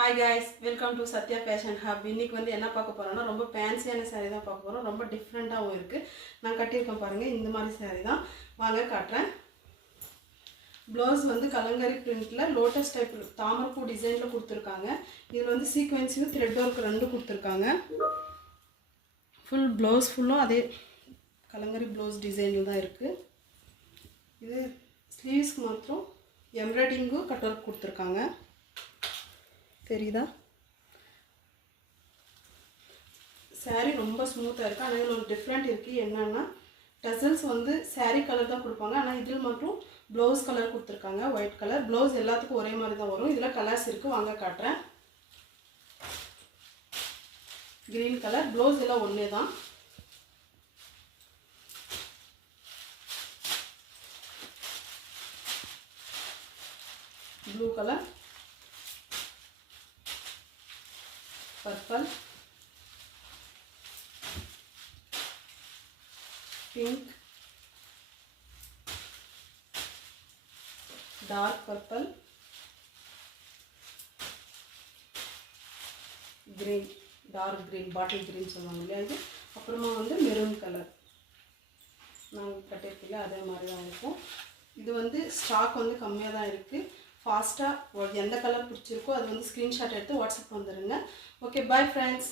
Hi guys, welcome to Satya Fashion Hub. இன்னைக்கு வந்து என்ன பார்க்க போறோம்னா ரொம்ப ஃபேன்சியான saree தான் பார்க்க போறோம். ரொம்ப டிஃபரண்டாவும் இருக்கு. நான் கட்டியிருக்கேன் பாருங்க, இந்த மாதிரி saree தான். வாங்க காட்றேன். ப்ளவுஸ் வந்து கலங்கரி பிரிண்ட்ல லோட்டஸ் டைப் தாமரைப்பூ டிசைன்ல கொடுத்திருக்காங்க. இதுல வந்து சீக்வென்ஸியும் த்ரெட் வர்க் ரெண்டும் கொடுத்திருக்காங்க. ஃபுல் ப்ளவுஸ் ஃபுல்லும் அதே கலங்கரி ப்ளவுஸ் டிசைன்ல தான் இருக்கு. இது ஸ்லீவ்ஸ்க்கு மாத்திரம் எம்ப்ராய்டிங்கும் கட் வர்க் கொடுத்திருக்காங்க. தெரியுதா? saree ரொம்ப ஸ்மூத்தா இருக்கு. ஆனா இதுல ஒரு டிஃபரண்ட் இருக்கு. என்னன்னா டசல்ஸ் வந்து saree கலர் தான் கொடுப்பாங்க. ஆனா இதில் மட்டும் ப்ளவுஸ் கலர் கொடுத்திருக்காங்க, ஒயிட் கலர். ப்ளவுஸ் எல்லாத்துக்கும் ஒரே மாதிரி தான் வரும். இதுல கலர்ஸ் இருக்கு, வாங்க காட்றேன். கிரீன் கலர், ப்ளவுஸ் எல்லாம் ஒண்ணே தான். Blue colour, purple, pink, dark purple, green, dark green, bottle green சொல்லுவாங்க இல்லையா இது. அப்புறமா வந்து மெரூன் கலர் நாங்கள் கட்டியிருக்கல அதே மாதிரி தான் இருக்கும். இது வந்து ஸ்டாக் வந்து கம்மியாக தான் இருக்குது. ஃபாஸ்ட்டாக எந்த கலர் பிடிச்சிருக்கோ அது வந்து ஸ்க்ரீன்ஷாட் எடுத்து வாட்ஸ்அப் வந்துடுங்க. Okay, bye friends.